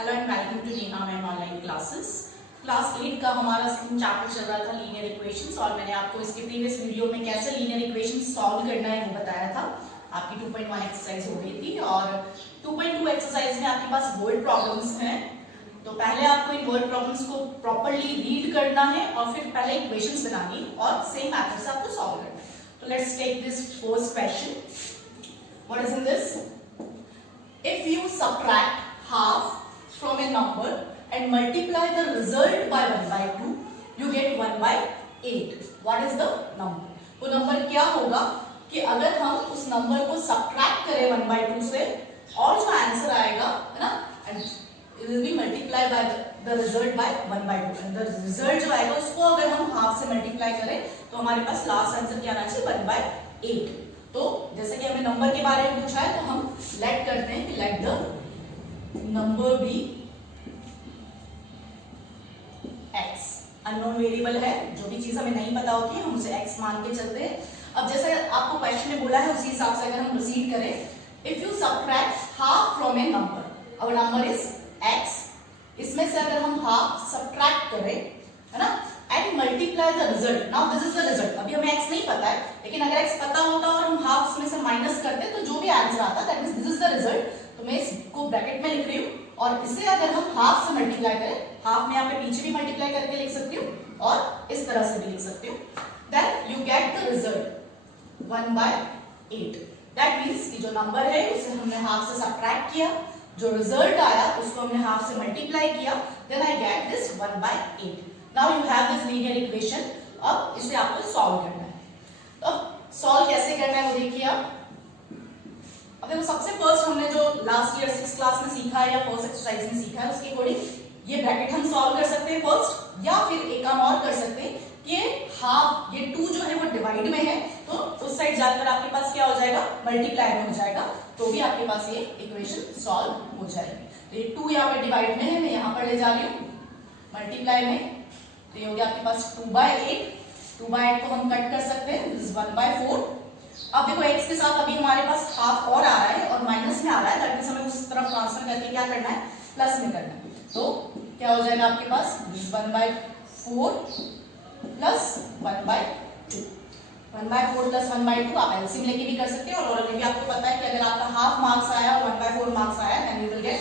Hello and welcome to Neha ma'am online classes. Class 8 का हमारा second chapter चल रहा था लीनियर इक्वेशंस और मैंने आपको इसके प्रीवियस वीडियो में कैसे लीनियर इक्वेशंस सॉल्व करना है वो बताया था। आपकी 2.1 एक्सरसाइज हो गई थी और 2.2 एक्सरसाइज में आपके पास वर्ड प्रॉब्लम्स हैं। तो पहले आपको इन वर्ड प्रॉब्लम्स को प्रॉपर्ली रीड करना है और फिर पहले इक्वेशंस बनानी और सेम मेथड से आपको सॉल्व करना है। तो let's take this first question. What is in this? If you subtract half from a number and multiply the result by 1/2, you get 1/8. What is the number? वो number क्या होगा कि अगर हम उस नंबर को सब्ट्रैक्ट करें 1/2 से और जो आंसर आएगा है ना, and it will be multiplied by the result by 1/2. and the result जो आएगा उसको अगर हम हाफ से मल्टीप्लाई करें तो हमारे पास लास्ट आंसर क्या आना चाहिए? 1/8. तो जैसे कि हमें नंबर के बारे में पूछा है तो हम लेट करते हैं कि let the number be x. Unknown variable है, जो भी चीज हमें नहीं पता होती है हम उसे x मान के चलते हैं। अब जैसे आपको क्वेश्चन में बोला है उसी हिसाब से अगर हम प्रोसीड करें, if you subtract half from A number, our number is x, इसमें से अगर हम हाफ सबट्रैक्ट करें है ना and multiply the result. Now this is the result. अभी हमें x नहीं पता है, लेकिन अगर x पता होता और हम हाफ इसमें से माइनस करते तो जो भी आंसर आता that means this is the result. तो मैं इसको ब्रैकेट में लिख रही हूँ और इसे अगर हम हाफ से मल्टीप्लाई करें, हाफ में यहाँ पे पीछे भी मल्टीप्लाई करके लिख सकती हूँ और इस तरह से भी लिख सकती हूँ, then you get the result 1/8. That means कि जो नंबर है उसे हमने हाफ से सब्ट्रैक्ट किया, जो रिजल्ट आया उसको हमने हाफ से मल्टीप्लाई किया, then I get this 1/8. Now you have this linear equation. अब इसे आपको सॉल्व करना है. तो सॉल्व कैसे करना है वो देखिए आप. अब देखो सबसे फर्स्ट हमने जो लास्ट ईयर 6th क्लास में सीखा है या फर्स्ट एक्सरसाइज में सीखा है उसके अकॉर्डिंग ये ब्रैकेट हम सॉल्व कर सकते हैं फर्स्ट, या फिर एक काम और कर सकते हैं कि हाफ ये 2 जो है वो डिवाइड में है तो उस साइड जाकर आपके पास क्या हो जाएगा? मल्टीप्लाई में हो जाएगा, तो भी आपके पास ये इक्वेशन सॉल्व हो जाएगी. तो ये 2 यहाँ पर डिवाइड में है, मैं यहाँ पर ले जा रही हूँ मल्टीप्लाई में, तो ये हो गया आपके पास 2/8. 2/8 को हम कट कर सकते हैं, दिस इज 1/4. अब देखो x के साथ अभी हमारे पास हाफ और आ रहा है और माइनस में आ रहा है, दैट मींस हमें उस तरफ ट्रांसफर करके क्या करना है? प्लस में करना है. तो क्या हो जाएगा आपके पास? 1/4 प्लस 1/2. 1/4 प्लस 1/2 आप एलसीएम लेके भी कर सकते हैं और ऑलरेडी आपको पता है कि अगर आपका हाफ मार्क्स आया और 1/4 मार्क्स आया then you will get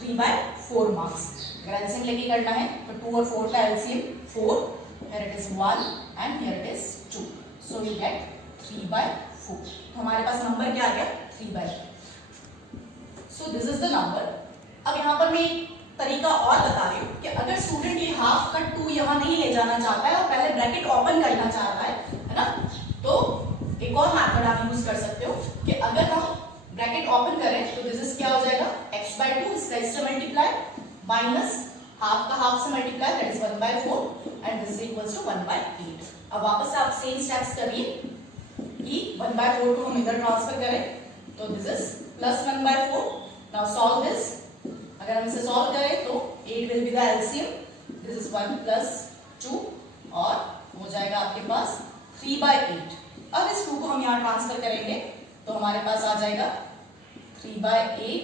3/4 marks. अगर एलसीएम लेके करना है तो 2 और 4 का LCM 4, here it is 1 and here it is 2, so you get 3/4. तो हमारे पास नंबर क्या आ गया? 3/4. So this is the number. अब यहाँ पर मैं एक तरीका और बता रही हूँ कि अगर स्टूडेंट ये हाफ का 2 यहाँ नहीं ले जाना चाहता है और पहले ब्रैकेट ओपन करना चाहता है ना, तो एक और मेथड आप यूज कर सकते हो कि अगर हम ब्रैकेट ओपन करें तो दिस इज क्या हो जाएगा? x/2, इसका इससे मल्टीप्लाई माइनस हाफ का हाफ से multiply that is 1/4 and this is equals to 1/8. अब वापस से आप सेम स्टेप्स करिए कि 1/4 को हम इधर ट्रांसफर करें तो this is plus 1/4. Now solve this. अगर हम इसे सॉल्व करें तो 8 will be the LCM, this is 1 plus 2 और हो जाएगा आपके पास 3/8. अब इस 2 को हम यहाँ ट्रांसफर करेंगे तो हमारे पास आ जाएगा 3/8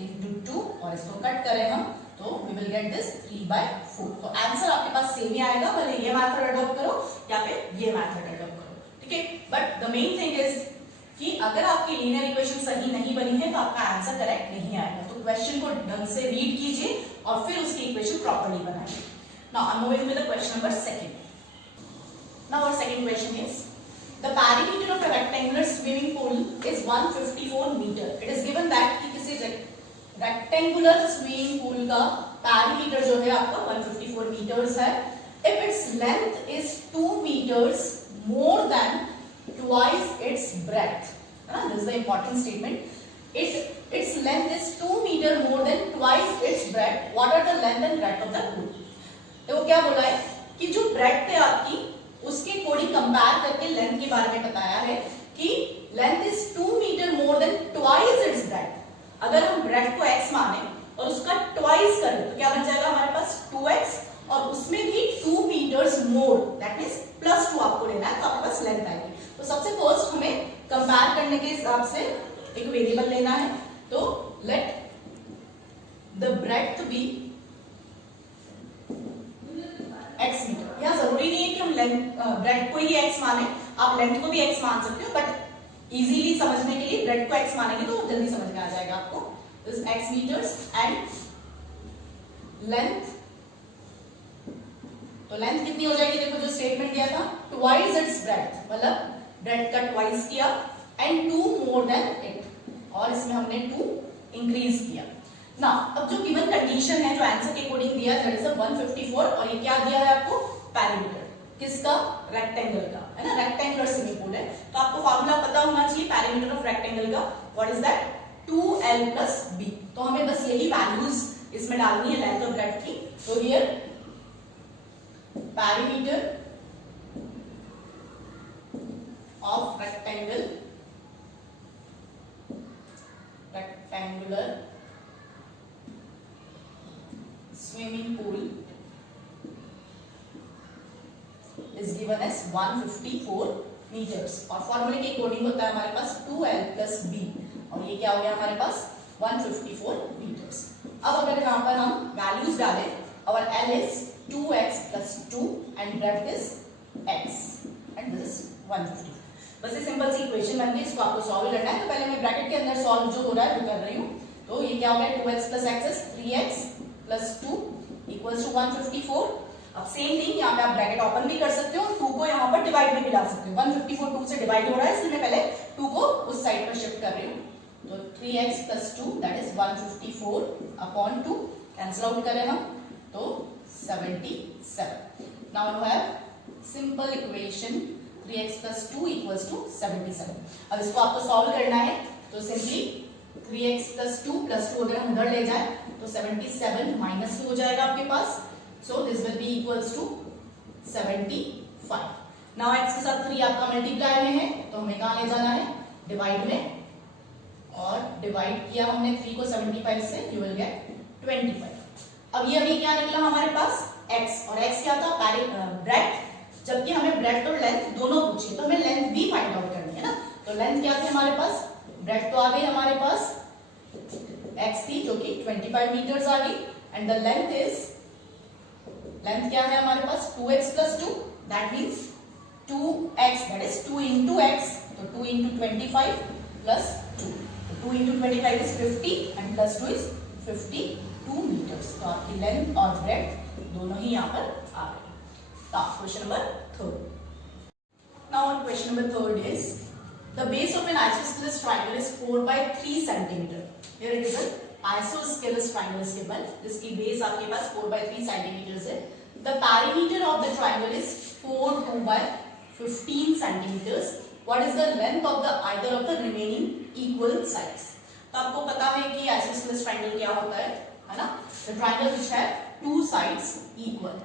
इंटू 2 और इसको कट करें हम तो वी विल गेट दिस 3/4. तो आंसर आपके पास सेम ही आएगा, भले ये मेथड अडॉप्ट करो या फिर ये मेथड अडॉप्ट करो, ठीक है. But the main thing is कि अगर आपकी लीनियर इक्वेशन सही नहीं बनी है तो आपका आंसर करेक्ट नहीं आएगा. तो क्वेश्चन को ढंग से रीड कीजिए और फिर उसकी इक्वेशन प्रॉपर्ली बनाइए. Now I am moving with the question number 2. Now our second question is the perimeter of a rectangular swimming pool is 154 meter. It is given that कि किसी रेक्टेंगुलर स्विमिंग पूल का perimeter जो है आपका 154 meters है. If its length is 2 meters more than twice its breadth. This is the important statement. Its length is 2 meter more than twice its breadth. What are the length and breadth of the pool? देखो क्या बोला है कि जो breadth है आपकी उसके according compare करके लेंथ के बारे में बताया है कि length is 2 meter more than twice its breadth. अगर हम ब्रेडथ को x माने और उसका ट्वाइस करें तो क्या बन जाएगा हमारे पास 2x और उसमें भी 2 मीटर्स मोर दैट मींस +2 आपको लेना है तो आपके पास लेंथ आएगी. तो सबसे फर्स्ट हमें कंपेयर करने के हिसाब से एक वेरिएबल लेना है. तो let the breadth be x meter. यहाँ जरूरी नहीं है कि हम ब्रेड को ही x माने, आप लेंथ को भी x मान सकते हो, बट इजीली समझने के लिए ब्रेड को x मानेंगे तो जल्दी समझ में आ जाएगा आपको। This x meters and length, तो लेंथ कितनी हो जाएगी, देखो जो स्टेटमेंट दिया था, ट्वाइस इट्स ब्रेड, मतलब ब्रेड का ट्वाइस किया, एंड 2 मोर देन इट, और इसमें हमने 2 इंक्रीज किया ना। अब जो गिवन कंडीशन है जो आंसर के अकॉर्डिंग दिया है दैट इज 154, और ये क्या दिया है आपको, पैरामीटर किसका, रेक्टेंगल का, है ना, रेक्टेंगुलर स्विमिंग पूल है, तो आपको फार्मूला पता होना चाहिए पैरामीटर ऑफ रेक्टेंगल का, what is that, 2l + b। तो हमें बस यही वैल्यूज इसमें डालनी है लेंथ और ब्रेड्थ की। तो here parameter of rectangular swimming pool is given as 154 meters, और फॉर्मूले के अकॉर्डिंग होता है हमारे पास 2l + b, और ये क्या हो गया हमारे पास 154 meters। अब अगर यहाँ पर हम वैल्यूज डालें, our l is 2x + 2 and breadth is x and this is 150। बस ये सिंपल सी इक्वेशन बन गई, इसको आपको सॉल्व करना है। तो पहले मैं ब्रैकेट के अंदर सॉल्व जो हो रहा है वो कर रही हूँ। तो ये क्या हो गया, 2x + x is 3x + 2 = 154। अब सेम थिंग यहाँ पे आप ब्रैकेट ओपन भी कर सकते हो, 2 को यहाँ पर डिवाइड में भी ला सकते हो। 154 2 से डिवाइड हो रहा है, इसलिए मैं पहले 2 को उस साइड पर शिफ्ट कर रही हूँ। तो 3x + 2 that is 154/2, cancel out करें हम तो 77। Now you have simple equation 3x + 2 = 77। अब इसको आपको सॉल्व करना है, तो सिंपली 3x + 2 अगर हम इधर ले जाए तो 77 - 2 हो जाएगा आपके पास, so this will be equals to 75। Now x के साथ 3 आपका मल्टीप्लाई में है, तो हमें कहाँ ले जाना है, डिवाइड में, और डिवाइड किया हमने 3 को 75 से, यू विल गेट 25। अब ये अभी क्या निकला हमारे पास, x, और x क्या था, ब्रेड्थ, जबकि हमें ब्रेड्थ और लेंथ दोनों पूछी, तो हमें लेंथ भी फाइंड आउट करनी है ना। तो लेंथ क्या थी हमारे पास, ब्रेड्थ तो आ गई हमारे पास x थी जो कि 25 मीटर्स आ गई, एंड द लेंथ क्या है हमारे पास, 2x + 2 that means 2x, that is 2 × x, तो 2 × 25 + 2, तो 2 × 25 is 50 and +2 is 52 मीटर्स। तो आपकी लेंथ और ब्रेड्थ दोनों ही यहाँ पर आ गए। Question number 3. Now on question number 3 is the base of an isosceles triangle is 4/3 centimeter. Here it is an isosceles triangle is given. जिसकी base आपके पास 4/3 centimeters है. The perimeter of the triangle is 4 2/15 centimeters. What is the length of the either of the remaining equal sides? तो आपको पता है कि isosceles triangle क्या होता है ना? The triangle which have two sides equal.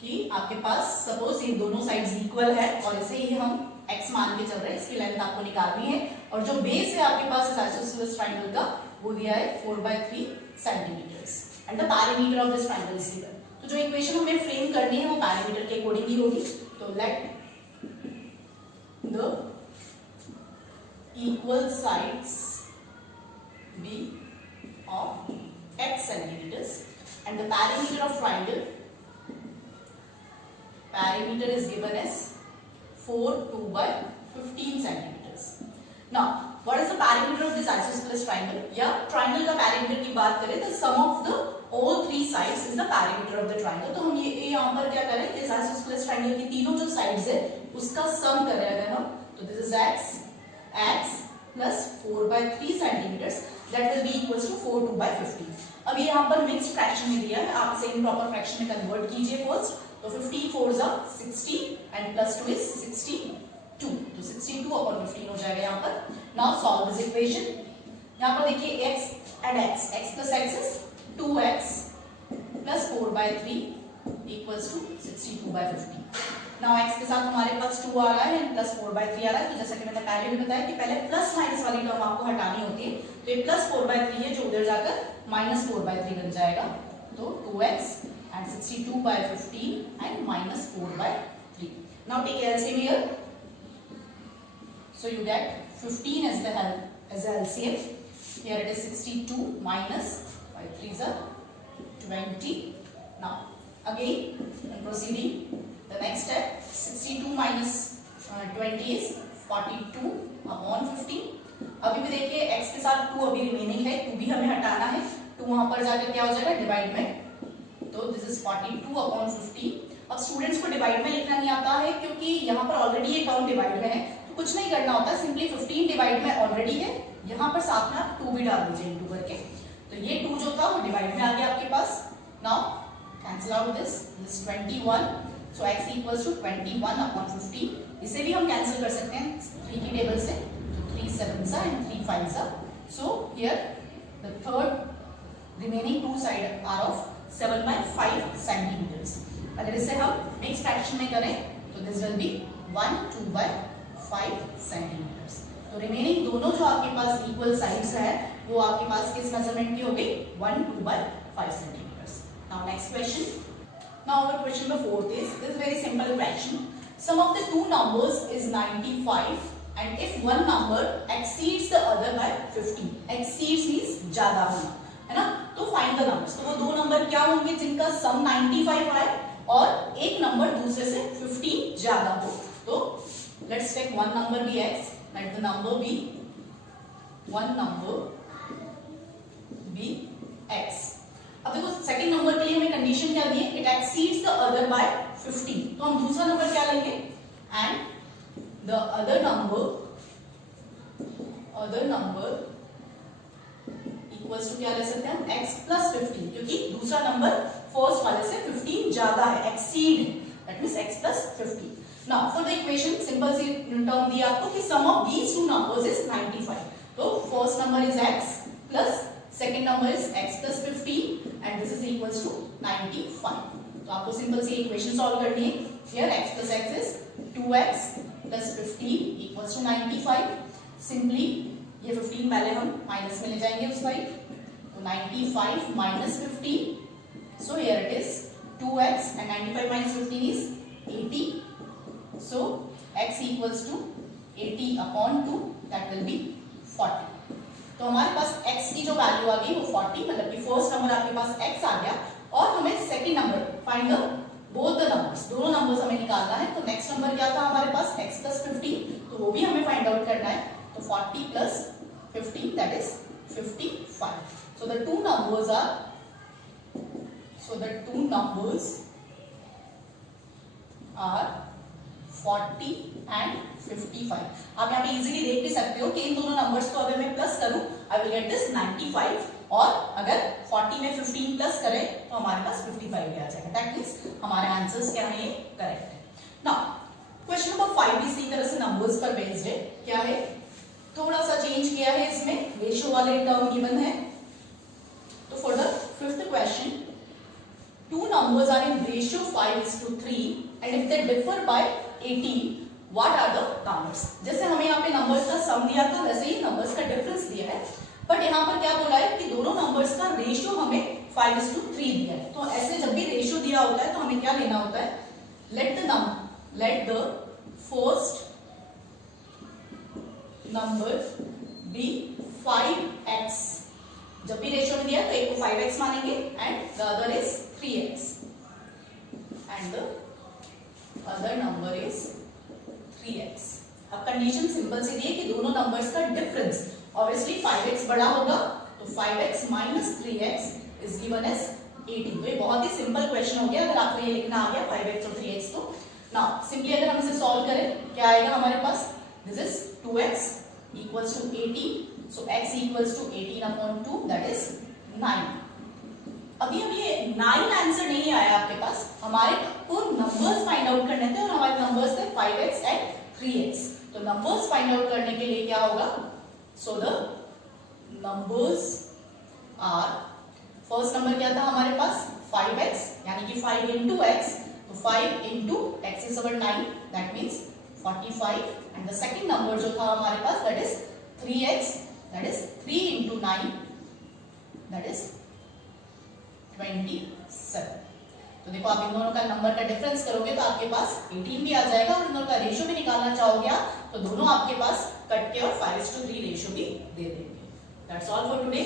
कि आपके पास सपोज ये दोनों साइड्स इक्वल है और इसे ही हम x मान के चल रहे हैं, इसकी लेंथ आपको निकालनी है, और जो बेस है आपके पास इस आइसोसेलेस ट्रायंगल का वो दिया है 4/3 centimeters, and the parameter of this triangle is given. तो जो इक्वेशन हमें फ्रेम करनी है वो पैरामीटर के अकॉर्डिंग ही होगी। तो let the equal sides be of x centimeters and the perimeter of triangle, perimeter is given as 4 2/15 centimeters. Now what is the perimeter of this isosceles triangle? या triangle का perimeter की बात करें तो sum of the all three sides is the perimeter of the triangle। तो हम ये यहाँ पर क्या करें, इस isosceles triangle की तीनों जो sides है उसका sum करें अगर हम, तो this is x plus 4/3 centimeters, that will be equals to 4 2/15। अब ये यहाँ पर मिक्स्ड फ्रैक्शन में दिया है, आप इसे इम्प्रॉपर फ्रैक्शन में कन्वर्ट कीजिए फर्स्ट। तो 50 4s are 60 and plus 2 is 62, तो 62/15 हो जाएगा यहाँ पर। Now solve this equation. यहाँ पर देखिए x and x plus x is 2x plus 4/3 equals to 62/15। Now x के साथ हमारे पास 2 आ रहा है एंड प्लस 4/3 आ रहा है, तो जैसा कि मैंने पहले भी बताया कि पहले प्लस माइनस वाली टर्म आपको हटानी होती है, तो ये प्लस 4/3 है जो उधर जाकर माइनस 4/3 बन जाएगा। तो 2x and 62/15 and minus 4/3. Now take LCM here. So you get 15 as the LCM here it is 62 minus 5 3s are 20. Now again proceeding the next step, 62 minus 20 is 42 upon 15. अभी भी देखिए x के साथ 2 अभी remaining है, 2 भी हमें हटाना है, 2 वहां पर जाकर क्या हो जाएगा डिवाइड में, तो दिस इज 42 अपॉन 15. अब स्टूडेंट्स को डिवाइड में लिखना नहीं आता है क्योंकि यहाँ पर ऑलरेडी ये टर्म डिवाइड में है, तो कुछ नहीं करना होता, सिंपली 15 डिवाइड में ऑलरेडी है, यहाँ पर साथ में आप 2 भी डाल दीजिए इनटू करके, तो ये 2 जो था वो डिवाइड में आ गया आपके पास. Now cancel out this 21, so x equals to 21 upon 15. इसे भी हम कैंसिल कर सकते हैं 3 की टेबल से, तो 3 7s and 3 5s. So here the third remaining two side are of 7 by 5 centimeters. अगर इसे हम मिक्स फ्रैक्शन में करें तो this will B 1 2 by 5 centimeters. तो रिमेनिंग दोनों जो आपके पास इक्वल साइड्स है वो आपके पास किस मेजरमेंट की हो गई, 1 2 by 5 centimeters. Now next question. Now our question number 4 is very simple fraction. Sum of the two numbers is 95 and if one number exceeds the other by 50. Exceeds means ज्यादा होना, है ना, तो find the numbers. तो वो दो number क्या होंगे जिनका सम 95 आए और एक नंबर दूसरे से 50 ज्यादा हो. तो let's take one number be x, let the number be one number be x. अब देखो सेकंड नंबर के लिए हमें कंडीशन क्या दी है, it exceeds the other by 50. तो हम दूसरा नंबर क्या लेंगे, and the other number equals to क्या ले सकते हैं हम, x प्लस 50, क्योंकि दूसरा नंबर फर्स्ट वाले से 15 ज्यादा है, exceed that means x plus 50. Now for the equation simple सी टर्म दिया आपको कि sum of these two numbers is 95. तो first number is x plus second number is x plus 50 and this is equals to 95. तो आपको simple सी equation solve करनी है. Here x plus x is 2x plus 15 equals to 95. Simply ये 15 पहले हम minus में ले जाएंगे उस साइड, तो 95 minus 15, so here it is 2x and 95 minus 15 is 80. So x equals to 80 upon 2, that will be 40. तो हमारे पास x की जो वैल्यू आ गई वो 40, मतलब कि फर्स्ट नंबर आपके पास x आ गया और हमें second number find the both the numbers, दोनों नंबर्स हमें निकालना है. तो नेक्स्ट नंबर क्या था हमारे पास, x plus 50, तो वो भी हमें फाइंड आउट करना है. तो 40 plus 50 that is 55. So the two numbers are 40 and 55. आप यहाँ पे इजीली देख भी सकते हो कि इन दोनों नंबर्स को अगर मैं प्लस करूं आई विल गेट दिस 95, और अगर 40 में 15 प्लस करें तो हमारे पास 55 भी आ जाएगा. दैट मींस हमारे आंसर्स क्या है, ये करेक्ट है. नाउ क्वेश्चन नंबर 5 भी इसी तरह से नंबर्स पर बेस्ड है. क्या है, थोड़ा सा चेंज किया है, इसमें रेशियो वाले टर्म गिवन है. तो for the fifth question, two numbers are in ratio 5:3 and if they differ by 18, what are the numbers? जैसे हमें यहाँ पे नंबर्स का सम दिया था वैसे ही नंबर्स का डिफरेंस दिया है, बट यहाँ पर क्या बोला है कि दोनों नंबर्स का रेशियो हमें 5:3 दिया है. तो ऐसे जब भी रेशियो दिया होता है तो हमें क्या लेना होता है, let the first number be 5x. जब भी रेशियो में दिया है तो एक को 5x मानेंगे and the other is 3x and the other number is 3x. अब कंडीशन सिंपल सी दी है कि दोनों नंबर्स का डिफरेंस ऑब्वियसली 5x बड़ा होगा, तो 5x minus 3x is given as 18. तो ये बहुत ही सिंपल क्वेश्चन हो गया अगर आपको ये लिखना आ गया 5x और 3x. तो नाउ सिंपली अगर हम इसे सॉल्व करें क्या आएगा हमारे पास, this is 2x equals to 18, so x equals to 18 upon 2, that is 9. अभी ये 9 आंसर नहीं आया आपके पास, हमारे को नंबर्स फाइंड आउट करने थे और हमारे नंबर्स थे 5x एंड 3x. तो नंबर्स फाइंड आउट करने के लिए क्या होगा, so the numbers are, first number क्या था हमारे पास 5x, यानी कि 5 into x, तो 5 into x is our 9, that means 45, and the second number जो था हमारे पास that is 3x, that is 3 into 9, that is 27. तो देखो आप इन दोनों का नंबर का डिफरेंस करोगे तो आपके पास 18 भी आ जाएगा, और इन दोनों का रेशियो भी निकालना चाहोगे आप तो दोनों आपके पास कट के और 5:3 रेशियो भी दे देंगे. That's all for today.